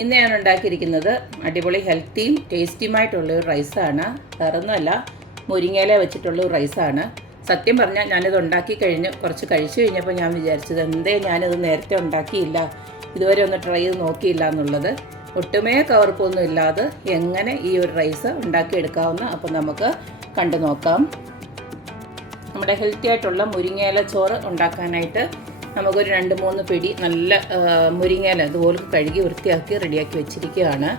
ഇന്ന് ഞാൻ ഉണ്ടാക്കിയിരിക്കുന്നത് അടിപൊളി ഹെൽത്തിയും ടേസ്റ്റിയുമായിട്ടുള്ളൊരു റൈസാണ്. വേറൊന്നുമല്ല, മുരിങ്ങയില വെച്ചിട്ടുള്ള ഒരു റൈസാണ്. സത്യം പറഞ്ഞാൽ ഞാനിത് ഉണ്ടാക്കി കുറച്ച് കഴിച്ചു കഴിഞ്ഞപ്പോൾ ഞാൻ വിചാരിച്ചത് ഞാനിത് നേരത്തെ ഉണ്ടാക്കിയില്ല, ഇതുവരെ ഒന്ന് ട്രൈ ചെയ്ത് നോക്കിയില്ല എന്നുള്ളത്. ഒട്ടുമേ കവർപ്പൊന്നും ഇല്ലാതെ എങ്ങനെ ഈ ഒരു റൈസ് ഉണ്ടാക്കിയെടുക്കാവുന്ന അപ്പോൾ നമുക്ക് കണ്ടു നോക്കാം. നമ്മുടെ ഹെൽത്തി ആയിട്ടുള്ള മുരിങ്ങയില ചോറ് ഉണ്ടാക്കാനായിട്ട് നമുക്കൊരു 2-3 പിടി നല്ല മുരിങ്ങയില ഇതുപോലെ കഴുകി വൃത്തിയാക്കി റെഡിയാക്കി വെച്ചിരിക്കുകയാണ്.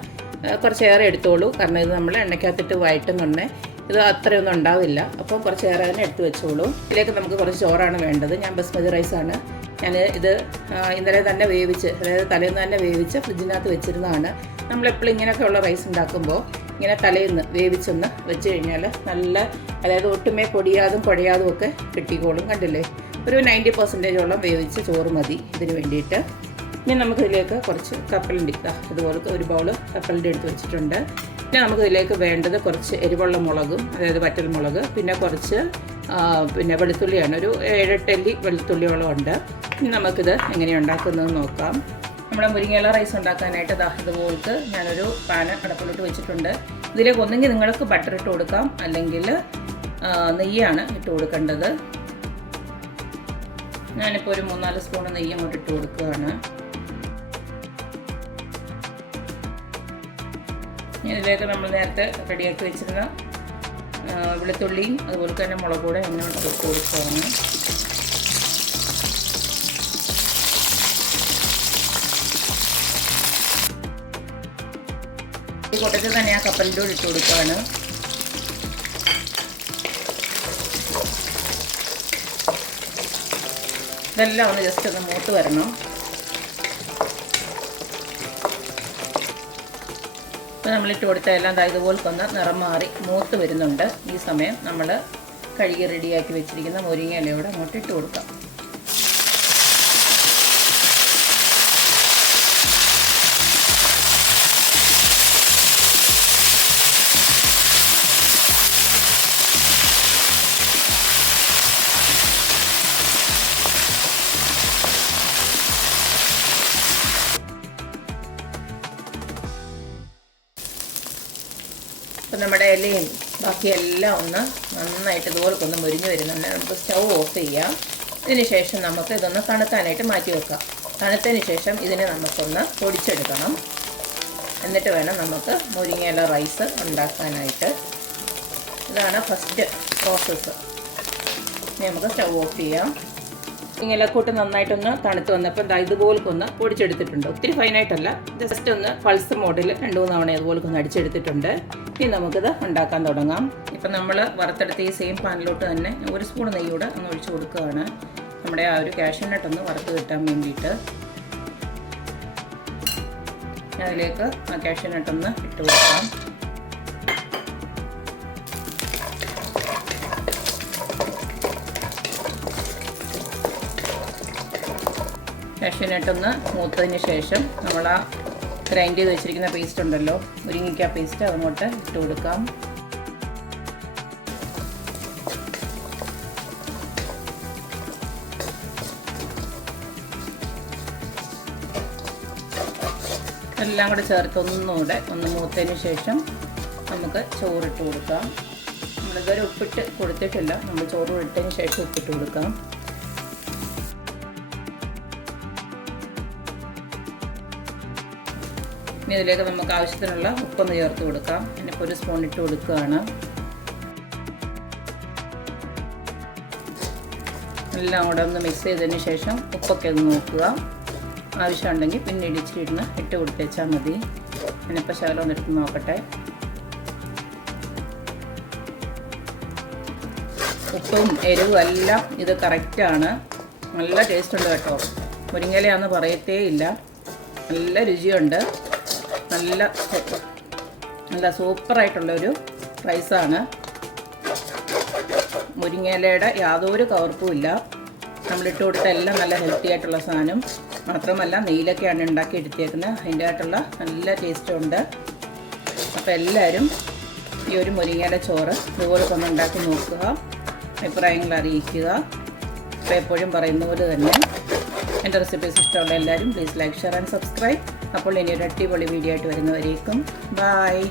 കുറച്ചേറെ എടുത്തോളൂ, കാരണം ഇത് നമ്മൾ എണ്ണയ്ക്കകത്തിട്ട് വഴറ്റുന്നുണ്ട്, ഇത് അത്രയൊന്നും ഉണ്ടാവില്ല. അപ്പോൾ കുറച്ചേറെ തന്നെ എടുത്ത് വെച്ചോളൂ. ഇതിലേക്ക് നമുക്ക് കുറച്ച് ചോറാണ് വേണ്ടത്. ഞാൻ ബസ്മതി റൈസാണ്. ഞാൻ ഇത് ഇന്നലെ തന്നെ വേവിച്ച്, അതായത് തലേന്ന് തന്നെ വേവിച്ച് ഫ്രിഡ്ജിനകത്ത് വെച്ചിരുന്നതാണ്. നമ്മളെപ്പോഴും ഇങ്ങനെയൊക്കെയുള്ള റൈസ് ഉണ്ടാക്കുമ്പോൾ ഇങ്ങനെ തലേന്ന് വേവിച്ചൊന്ന് വെച്ച് കഴിഞ്ഞാൽ നല്ല, അതായത് ഒട്ടുമേ പൊടിയാതും കുഴയാതും ഒക്കെ കിട്ടിക്കോളും. കണ്ടില്ലേ, ഒരു 90% വേവിച്ച ചോറ് മതി ഇതിന് വേണ്ടിയിട്ട്. ഇനി നമുക്കിതിലേക്ക് കുറച്ച് കപ്പലണ്ടി, ഇതുപോലെ ഒരു ബൗള് കപ്പലണ്ടി എടുത്ത് വെച്ചിട്ടുണ്ട്. പിന്നെ നമുക്കിതിലേക്ക് വേണ്ടത് കുറച്ച് എരിവുള്ള മുളകും, അതായത് വറ്റൽ മുളക്, പിന്നെ കുറച്ച് വെളുത്തുള്ളിയാണ്. ഒരു 7-8 അല്ലി വെളുത്തുള്ളിയോളം ഉണ്ട്. ഇനി നമുക്കിത് എങ്ങനെയാണ് ഉണ്ടാക്കുന്നതെന്ന് നോക്കാം. നമ്മുടെ മുരിങ്ങയില റൈസ് ഉണ്ടാക്കാനായിട്ട് ഇതുപോലത്തെ ഞാനൊരു പാന് അടപ്പിലിട്ട് വെച്ചിട്ടുണ്ട്. ഇതിലേക്ക് ഒന്നെങ്കിൽ നിങ്ങൾക്ക് ബട്ടർ ഇട്ട് കൊടുക്കാം, അല്ലെങ്കിൽ നെയ്യാണ് ഇട്ട് കൊടുക്കേണ്ടത്. ഞാനിപ്പോൾ ഒരു 3-4 സ്പൂൺ നെയ്യ് അങ്ങോട്ട് ഇട്ട് കൊടുക്കുകയാണ്. ഇതിലേക്ക് നമ്മൾ നേരത്തെ റെഡിയാക്കി വെച്ചിരുന്ന വെളുത്തുള്ളിയും അതുപോലെ തന്നെ മുളക് കൂടെ എണ്ണ ഇട്ട് കൊടുക്കുകയാണ്. ഈ കൂട്ടത്തിൽ തന്നെ ആ കപ്പലിൻ്റെ കൂടെ ഇട്ട് കൊടുക്കുകയാണ്. ഇതെല്ലാം ഒന്ന് ജസ്റ്റ് ഒന്ന് മൂത്ത് വരണം. അപ്പോൾ നമ്മളിട്ട് കൊടുത്ത എല്ലാം ഇതുപോലത്തെ ഒന്ന് നിറം മാറി മൂത്ത് വരുന്നുണ്ട്. ഈ സമയം നമ്മൾ കഴുകി റെഡിയാക്കി വെച്ചിരിക്കുന്ന മുരിങ്ങയിലയോടെ അങ്ങോട്ട് ഇട്ട് കൊടുക്കാം. അപ്പോൾ നമ്മുടെ ഇലയും ബാക്കിയെല്ലാം ഒന്ന് നന്നായിട്ട് ഇതുപോലെ ഒന്ന് മുരിഞ്ഞ് വരുന്നുണ്ട്. നമുക്ക് സ്റ്റൗ ഓഫ് ചെയ്യാം. ഇതിന് ശേഷം നമുക്ക് ഇതൊന്ന് തണുക്കാനായിട്ട് മാറ്റി വെക്കാം. തണുത്തതിന് ശേഷം ഇതിനെ നമുക്കൊന്ന് പൊടിച്ചെടുക്കണം. എന്നിട്ട് വേണം നമുക്ക് മുരിങ്ങയില റൈസ് ഉണ്ടാക്കാനായിട്ട്. ഇതാണ് ഫസ്റ്റ് പ്രോസസ്സ്. ഇനി നമുക്ക് സ്റ്റൗ ഓഫ് ചെയ്യാം. ഇലക്കൂട്ട് നന്നായിട്ടൊന്ന് തണുത്ത് വന്നപ്പോൾ ഇതുപോലൊക്കെ ഒന്ന് പൊടിച്ചെടുത്തിട്ടുണ്ട്. ഒത്തിരി ഫൈനായിട്ടല്ല, ജസ്റ്റ് ഒന്ന് പൾസ് മോഡിൽ 2-3 തവണ ഇതുപോലൊക്കെ ഒന്ന് അടിച്ചെടുത്തിട്ടുണ്ട്. ഇനി നമുക്കിത് ഉണ്ടാക്കാൻ തുടങ്ങാം. ഇപ്പം നമ്മൾ വറുത്തെടുത്ത ഈ സെയിം പാനിലോട്ട് തന്നെ 1 സ്പൂൺ നെയ്യൂടെ ഒന്ന് ഒഴിച്ച് കൊടുക്കുകയാണ്. നമ്മുടെ ആ ഒരു കാഷ്യൂ നട്ട് ഒന്ന് വറുത്ത് കിട്ടാൻ വേണ്ടിയിട്ട് അതിലേക്ക് ആ കാഷ്യൂ നട്ടൊന്ന് ഇട്ട് കൊടുക്കാം. കാഷ്യൂ നട്ടൊന്ന് മൂത്തതിന് ശേഷം നമ്മൾ ആ ഗ്രൈൻഡ് ചെയ്ത് വെച്ചിരിക്കുന്ന പേസ്റ്റ് ഉണ്ടല്ലോ, മുരിങ്ങയ്ക്ക പേസ്റ്റ്, അങ്ങോട്ട് ഇട്ട് കൊടുക്കാം. എല്ലാം കൂടെ ചേർത്ത് ഒന്നുകൂടെ ഒന്ന് മൂത്തതിന് ശേഷം നമുക്ക് ചോറിട്ട് കൊടുക്കാം. നമ്മളിതുവരെ ഉപ്പിട്ട് കൊടുത്തിട്ടില്ല, നമ്മൾ ചോറ് ഇട്ടതിന് ശേഷം ഉപ്പിട്ട് കൊടുക്കാം. ഇനി ഇതിലേക്ക് നമുക്ക് ആവശ്യത്തിനുള്ള ഉപ്പൊന്ന് ചേർത്ത് കൊടുക്കാം. എന്നിപ്പോൾ 1 സ്പൂൺ ഇട്ട് കൊടുക്കുകയാണ്. എല്ലാം കൂടെ ഒന്ന് മിക്സ് ചെയ്തതിന് ശേഷം ഉപ്പൊക്കെ ഒന്ന് നോക്കുക. ആവശ്യമുണ്ടെങ്കിൽ പിന്നെ ഇടിച്ചിരുന്ന് ഇട്ട് കൊടുത്തേച്ചാൽ മതി. ഞാനിപ്പോൾ ശകലം ഒന്ന് ഇട്ട് നോക്കട്ടെ. ഉപ്പും എരിവും എല്ലാം ഇത് കറക്റ്റാണ്. നല്ല ടേസ്റ്റ് ഉണ്ട് കേട്ടോ. മുരിങ്ങയിലയാണെന്ന് പറയത്തേ ഇല്ല, നല്ല രുചിയുണ്ട്. നല്ല സൂപ്പറായിട്ടുള്ളൊരു റൈസാണ്. മുരിങ്ങയിലയുടെ യാതൊരു കവർപ്പുമില്ല. നമ്മളിട്ട് കൊടുത്ത എല്ലാം നല്ല ഹെൽത്തി ആയിട്ടുള്ള സാധനം. മാത്രമല്ല നെയ്യിലൊക്കെയാണ് ഉണ്ടാക്കി എടുത്തേക്കുന്നത്, അതിൻ്റെ ആയിട്ടുള്ള നല്ല ടേസ്റ്റും ഉണ്ട്. അപ്പോൾ എല്ലാവരും ഈ ഒരു മുരിങ്ങയില ചോറ് ഇതുപോലെ ഒന്ന് ഉണ്ടാക്കി നോക്കുക, അഭിപ്രായങ്ങൾ അറിയിക്കുക. അപ്പോൾ എപ്പോഴും പറയുന്ന പോലെ തന്നെ എൻ്റെ റെസിപ്പീസ് ഇഷ്ടമുള്ള എല്ലാവരും please like, share and subscribe. അപ്പോൾ ഇനി ഒരു അടിപൊളി വീഡിയോ ആയിട്ട് വരുന്നവരേക്കും ബായ്.